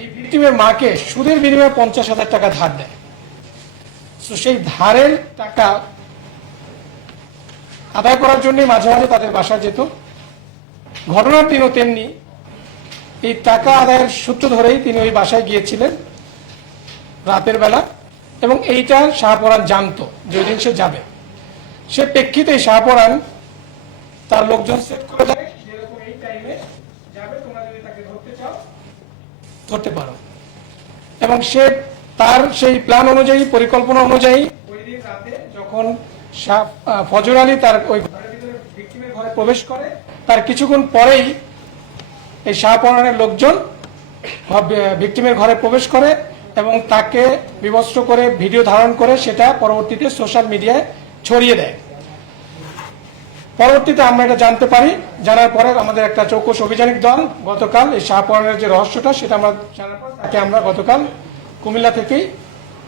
এই ভিকটিমের মাকে সুদের বিনিময়ে 50,000 টাকা ধার দেয়। তো সেই ধারের টাকা আদায় করার জন্য মাঝে মাঝে তাদের বাসায় যেত। ঘটনার দিনও তেমনি এই টাকা আদায়ের সূত্র ধরেই তিনি ওই বাসায় গিয়েছিলেন রাতের বেলা, এবং এইটা শাহপরাণ জানতো যে ওই দিন সে যাবে। সে প্রেক্ষিতে শাহপরাণ তার লোকজন সেট করে দেয়, যেরকম এই টাইমে যাবে, তোমরা যদি তাকে ধরতে চাও ধরতে পারো। এবং সে তার সেই প্ল্যান অনুযায়ী, পরিকল্পনা অনুযায়ী ওই দিন রাতে যখন ফজর আলী তার ওই ঘরের ভিতরে ভিকটিমের ঘরে প্রবেশ করে, তার কিছুক্ষণ পরেই এই শাহপরাণের লোকজন ভিকটিমের ঘরে প্রবেশ করে এবং তাকে বিবস্ত্র করে ভিডিও ধারণ করে সেটা পরবর্তীতে সোশ্যাল মিডিয়ায় ছড়িয়ে দেয়। পরবর্তীতে আমরা এটা জানতে পারি, জানার পরে আমাদের একটা চৌকস অভিযানিক দল গতকাল এই শাহপরাণের যে রহস্যটা সেটা আমরা জানার পর তাকে আমরা গতকাল কুমিল্লা থেকেই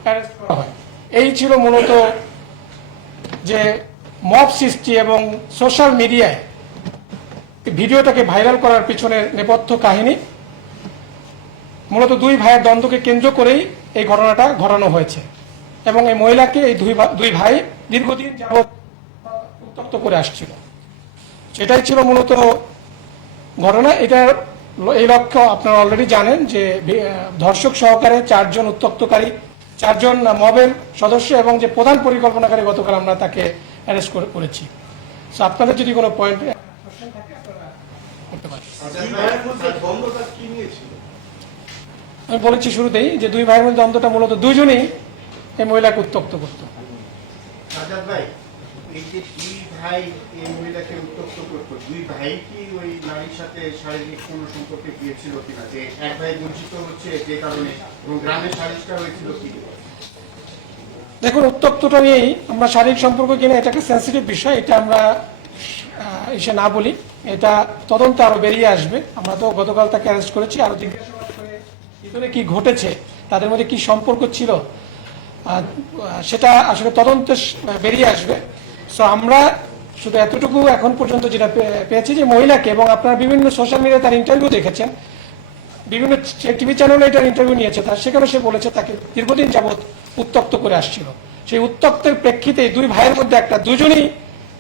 অ্যারেস্ট করা হয়। এই ছিল মূলত যে মব সৃষ্টি এবং সোশ্যাল মিডিয়ায় ভিডিওটাকে ভাইরাল করার পিছনে নেপথ্য কাহিনী। মূলত দুই ভাইয়ের দ্বন্দ্বকে কেন্দ্র করেই এই ঘটনাটা ঘটানো হয়েছে এবং এই মহিলাকে এই দুই ভাই দীর্ঘদিন যাবৎ উত্তক্ত করে আসছিল। সেটাই ছিল মূলত ঘটনা। এটার এই লক্ষ্য আপনারা অলরেডি জানেন যে ধর্ষক সহকারে 4 জন উত্তক্তকারী, 4 জন মবের সদস্য এবং যে প্রধান পরিকল্পনাকারী গতকাল আমরা তাকে অ্যারেস্ট করেছি। সো আপনাদের যদি কোনো পয়েন্ট থাকে আপনারা করতে পারেন। আমি বলেছি শুরুতেই যে দুই ভাইয়ের মধ্যে দ্বন্দ্বটা মূলত দুজনেই এই মহিলাকে উত্তক্ত করত। এই যে দুই ভাই এই মহিলাকে উত্তক্ত করত, দুই ভাই কি ওই নারীর সাথে শারীরিক কোনো সম্পর্কে গিয়েছিল কিনা, যে এক ভাই বঞ্চিত হচ্ছে যে কারণে, এবং গ্রামের সালিশটা হয়েছিল কি? দেখুন, উত্তক্তটা নিয়েই আমরা শারীরিক সম্পর্ক কিনা এটা একটা সেন্সিটিভ বিষয়, এটা আমরা এসে না বলি, এটা তদন্ত আরো বেরিয়ে আসবে। আমরা তো গতকাল তাকে অ্যারেস্ট করেছি, আরো জিজ্ঞাসাবাদ করে ভিতরে কি ঘটেছে, তাদের মধ্যে কি সম্পর্ক ছিল, সেটা আসলে তদন্ত বেরিয়ে আসবে। সো আমরা শুধু এতটুকু এখন পর্যন্ত যেটা পেয়েছি যে মহিলাকে, এবং আপনারা বিভিন্ন সোশ্যাল মিডিয়ায় তার ইন্টারভিউ দেখেছেন, বিভিন্ন টিভি চ্যানেলে এটার ইন্টারভিউ নিয়েছে, তার সেখানে সে বলেছে তাকে দীর্ঘদিন যাবৎ উত্তক্ত করে আসছিল। সেই উত্তক্তের প্রেক্ষিতে দুই ভাইয়ের মধ্যে দুজনেই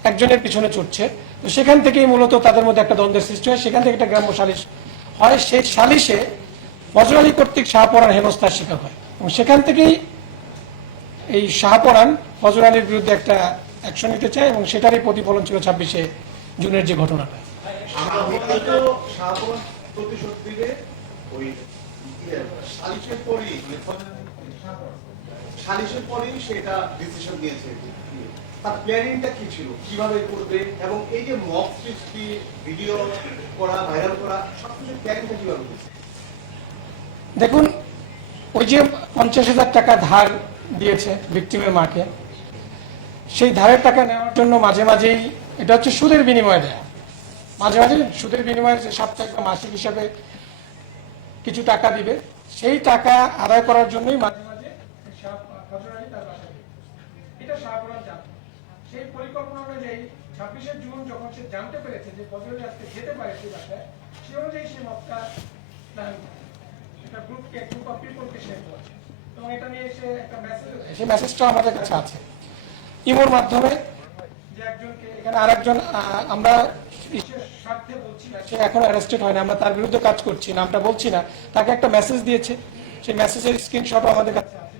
একজনের পিছনে ছুটছে, তো সেখান থেকেই মূলত তাদের মধ্যে একটা দ্বন্দ্বের সৃষ্টি হয়। সেখান থেকে একটা গ্রাম্য সালিশ হয়, সেই সালিশে ফজর আলী কর্তৃক শাহপরাণ হেনস্থার শিকার হয় এবং সেখান থেকেই এই শাহপরাণ ফজর আলীর বিরুদ্ধে একটা অ্যাকশন নিতে চায় এবং সেটারই প্রতিফলন ছিল 26শে জুনের যে ঘটনাটা। সালিশের পরেই সেটা ডিসিশন নিয়েছে, তার প্ল্যানিংটা কি ছিল, কিভাবে করবে, এবং এই যে মব সৃষ্টি, ভিডিও করা, ভাইরাল করা, সবকিছু প্ল্যানিংটা কিভাবে? দেখুন, ওই যে 50,000 টাকা ধার দিয়েছে ভিকটিমের মাকে, সেই ধারের টাকা নেওয়ার জন্য মাঝে মাঝেই, এটা হচ্ছে সুদের বিনিময়ে দেয়, মাঝে মাঝে সুদের বিনিময়ে সাপ্তাহিক বা মাসিক হিসাবে কিছু টাকা দিবে, সেই টাকা আদায় করার জন্যই মাঝে মাঝে এটা শাহপরাণ জানতো। সেই পরিকল্পনা অনুযায়ী 26শে জুন যখন সে জানতে পেরেছে যে ফজর আলী আজকে যেতে পারে সেই বাসায়, সে অনুযায়ী সে মতটা গ্রুপ অফ পিপলকে শেয়ার করছে এবং এটা নিয়ে এসে একটা মেসেজ, সেই মেসেজটা আমাদের কাছে আছে ইমোর মাধ্যমে, যে একজনকে এখানে আরেকজন, আমরা স্বার্থে বলছি না, সে এখন অ্যারেস্টেড হয় না, আমরা তার বিরুদ্ধে কাজ করছি, নামটা বলছি না, তাকে একটা মেসেজ দিয়েছে, সেই মেসেজের স্ক্রিনশটও আমাদের কাছে আছে।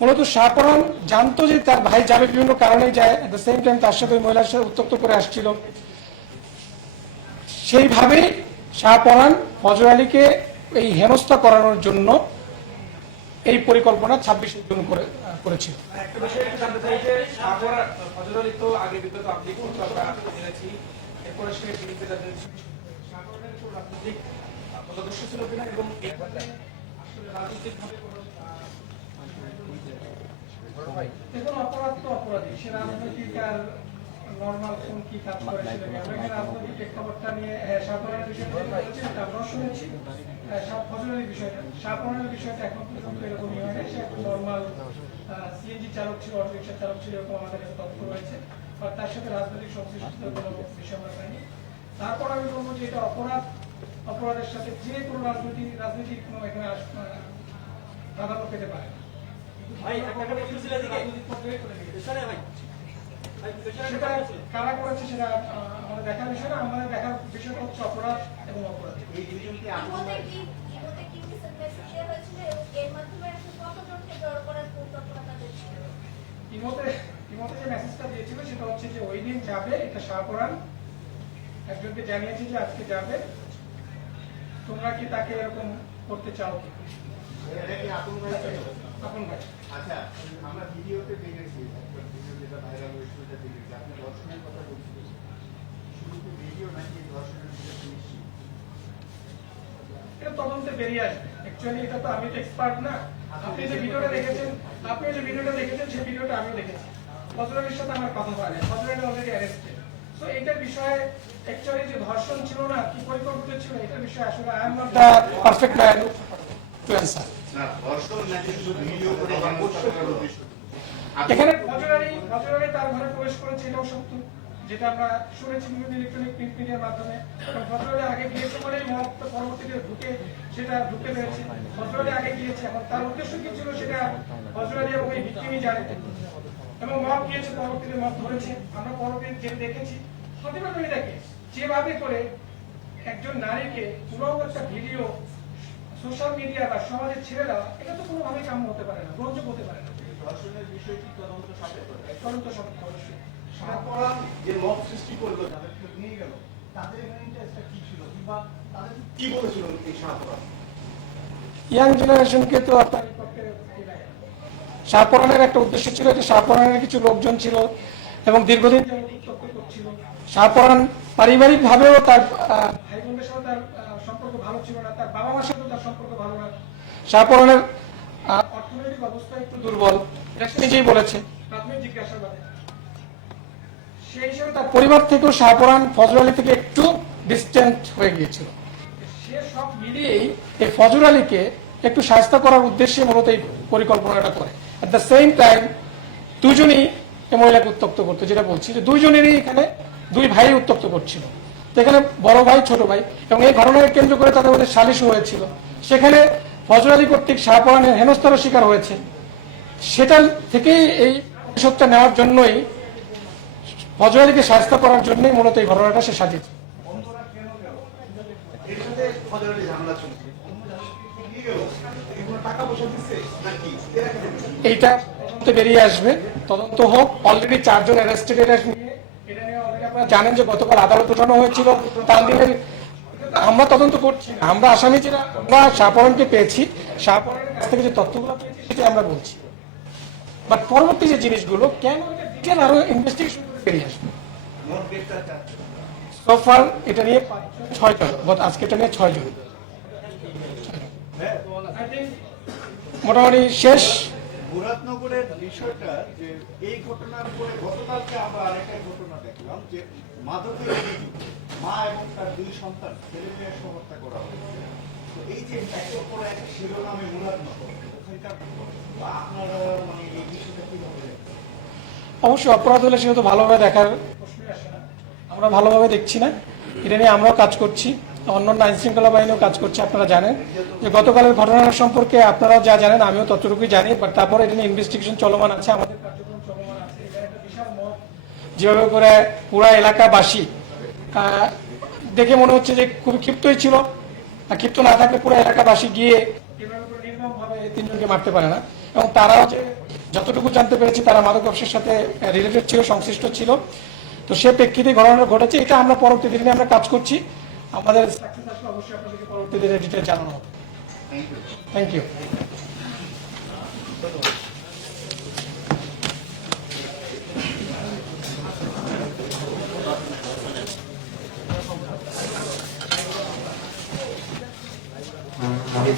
মূলত শাহপরাণ জানতো যে তার ভাই যাবে, বিভিন্ন কারণেই যায়, এট দ্য সেম টাইম তার সাথে ওই মহিলার সাথে উত্তক্ত করে আসছিল। সেইভাবেই শাহপরাণ ফজর আলীকে এই হেনস্থা করানোর জন্য এই পরিকল্পনা 26শে জুন করেছিল। একটা বিষয় একটু জানতে চাই যে ফজর আলী তো আগে বিগত আপনি কোন কথা জেনেছি, এরপরে সে বিরুদ্ধে যাদের শাহপরাণের উপর রাজনৈতিক পদদর্শ ছিল কিনা, এবং এখানে আসলে রাজনৈতিকভাবে কোনো দেখুন, অপরাধ তো অপরাধী, সে রাজনৈতিক আর নর্মাল কোন কি কাজ করেছিল, রাজনৈতিক প্রেক্ষাপটটা নিয়ে শাহপরাণের বিষয়টা আমরা শুনেছি। ফজর আলীর বিষয়টা, শাহপরাণের বিষয়টা এখন পর্যন্ত এরকমই হয় না, সে এখন নর্মাল সিএনজি চালক ছিল, অটোরিকশা চালক ছিল, এরকম আমাদের কাছে তথ্য রয়েছে, আর তার সাথে রাজনৈতিক সংশ্লিষ্টতার কোনো বিষয় আমরা পাইনি। তারপর আমি বলবো যে এটা অপরাধ অপরাধের সাথে যে কোনো রাজনীতির কোনো এখানে প্রাধান্য পেতে পারে না। সেটা কারা করেছে সেটা আমাদের দেখার বিষয় না, আমাদের দেখার বিষয়টা হচ্ছে অপরাধ এবং অপরাধ। এই দুইজনকে আপন ভাই ইমোতে যে মেসেজটা দিয়েছিল সেটা হচ্ছে যে ওই দিন যাবে, এটা শাহপরান একজনকে জানিয়েছে যে আজকে যাবে, তোমরা কি তাকে এরকম করতে চাও কি? এটা কি আপন ভাই ছিল? আপন ভাই। আচ্ছা, আমরা ভিডিওতে দেখেছি, একটা ভিডিও যেটা ভাইরাল হয়েছিল, সেটা দেখেছি আপনি ধর্ষণের কথা বলছিলেন। শুধু কি ভিডিও নাকি ধর্ষণের বিষয়টা নিশ্চিত? এটা তদন্তে বেরিয়ে আসবে। অ্যাকচুয়ালি এটা তো আমি তো এক্সপার্ট না। আপনি যে ভিডিওটা দেখেছেন সেই ভিডিওটা আমিও দেখেছি। ফজলের সাথে আমার কথা হয় না, ফজলের অলরেডি অ্যারেস্টেড। সো এটার বিষয়ে অ্যাকচুয়ালি যে ধর্ষণ ছিল না কি পরিকল্পিত ছিল এটার বিষয়ে আসলে I am not the perfect man to answer. না, ধর্ষণ নাকি শুধু ভিডিও করে হত্যা করার উদ্দেশ্য? এখানে ফজলারি তার ঘরে প্রবেশ করেছে, এটাও সত্য, যেটা আমরা শুনেছি বিভিন্ন ইলেকট্রনিক প্রিন্ট মিডিয়ার মাধ্যমে। এবং ফজলারি আগে গিয়েছে বলেই মব পরবর্তীতে ঢুকে পেরেছে। ফজলারি আগে গিয়েছে, এখন তার উদ্দেশ্য কি ছিল সেটা ফজলারি এবং এই ভিক্টিমই জানে। এবং মব গিয়েছে, পরবর্তীতে মব ধরেছে। আমরা পরবর্তীতে যে দেখেছি প্রতিবাদী দেখে যেভাবে করে একজন নারীকে পুরো একটা ভিডিও সোশ্যাল মিডিয়া বা সমাজের ছেড়ে দেওয়া, এটা তো কোনোভাবেই কাম্য হতে পারে না, গ্রহণযোগ্য হতে পারে না। ধর্ষণের বিষয়টি তদন্ত সাপেক্ষ। তদন্ত সাপেক্ষ অবশ্যই। শাহপরান যে মত সৃষ্টি করলো, তাদেরকে নিয়ে গেল, তাদের এখানে ইন্টারেস্টটা কি ছিল, কিংবা তাদের কি বলেছিল এই শাহপরান? ইয়াং জেনারেশনকে তো আপনার শাহপরানের একটা উদ্দেশ্য ছিল যে শাহপরানের কিছু লোকজন ছিল এবং দীর্ঘদিন ছিল। শাহপরান পারিবারিক ভাবেও তার ভাই বোনদের সাথে তার সম্পর্ক ভালো ছিল না, তার বাবা মার সাথে তার সম্পর্ক ভালো না। শাহপরানের অর্থনৈতিক অবস্থা একটু দুর্বল, এটা সে নিজেই বলেছে প্রাথমিক জিজ্ঞাসাবাদে। সেই হিসেবে তার পরিবার থেকেও শাহপরান ফজর আলী থেকে একটু ডিস্টেন্ট হয়ে গিয়েছিল। সে সব মিলিয়েই এই ফজর আলীকে একটু শাস্তি করার উদ্দেশ্যে মূলত এই পরিকল্পনাটা করে। এট দ্য সেম টাইম দুজনই এই মহিলাকে উত্তপ্ত করতো, যেটা বলছি যে দুইজনেরই এখানে দুই ভাই উত্তপ্ত করছিল। তো এখানে বড় ভাই ছোট ভাই, এবং এই ঘটনাকে কেন্দ্র করে তাদের মধ্যে সালিশও হয়েছিল। সেখানে ফজর আলী কর্তৃক শাহপরানের হেনস্থার শিকার হয়েছে। সেটা থেকেই এই প্রতিশোধটা নেওয়ার জন্যই ফজর আলীকে শাস্তি করার জন্যই মূলত এই ঘটনাটা সে সাজিয়েছে। এর সাথে ফজর আলী ঝামেলা চলছে, নিয়ে গেল, কোনো টাকা পয়সা দিচ্ছে নাকি? এইটা তদন্তে বেরিয়ে আসবে, তদন্ত হোক। অলরেডি 4 জন অ্যারেস্টেড। এটা নিয়ে অলরেডি আপনারা জানেন যে গতকাল আদালত উঠানো হয়েছিল। তার দিনে আমরা তদন্ত করছি না, আমরা আসামি যারা আমরা শাহপরানকে পেয়েছি, শাহপরানের কাছ থেকে যে তথ্যগুলো পেয়েছি সেটা আমরা বলছি। বাট পরবর্তী যে জিনিসগুলো কেন ডিটেল আরো ইনভেস্টিগেশন বেরিয়ে আসবে। সোফার এটা নিয়ে 6 জন, আজকে এটা নিয়ে 6 জন মোটামুটি শেষ। মুরাদনগরের বিষয়টা যে এই ঘটনার পরে গতকালকে আমরা আরেকটা ঘটনা দেখলাম যে মাদকের অভিযোগ, মা এবং তার 2 সন্তান ছেলে মেয়ে সহ হত্যা করা হয়েছে। তো এই যে একের পর এক শিরোনামে মুরাদনগর, ওখানকার আপনারা মানে এই বিষয়টা কিভাবে দেখেন? অবশ্যই অপরাধ হলে সেটা তো ভালোভাবে দেখার প্রশ্নই আসে না। আমরা ভালোভাবে দেখছি না, এটা নিয়ে আমরাও কাজ করছি, অন্যান্য আইন শৃঙ্খলা বাহিনীও কাজ করছে। আপনারা জানেন যে গতকালের ঘটনার সম্পর্কে আপনারাও যা জানেন আমিও ততটুকুই জানি। বাট তারপরে এটা নিয়ে ইনভেস্টিগেশন চলমান আছে, আমাদের কার্যক্রম চলমান আছে। এটা একটা বিশাল মত, যেভাবে করে পুরা এলাকাবাসী দেখে মনে হচ্ছে যে খুবই ক্ষিপ্তই ছিল। ক্ষিপ্ত না থাকলে পুরো এলাকাবাসী গিয়ে নির্মমভাবে 3 জনকে মারতে পারে না। এবং তারাও যে যতটুকু জানতে পেরেছি তারা মাদক ব্যবসার সাথে রিলেটেড ছিল, সংশ্লিষ্ট ছিল। তো সে প্রেক্ষিতে ঘটনা ঘটেছে। এটা আমরা পরবর্তী দিনে আমরা কাজ করছি। আমাদের সাকসেস আসলে অবশ্যই আপনাদেরকে পরবর্তী দিনে ডিটেইল জানানো হবে। Thank you. আমি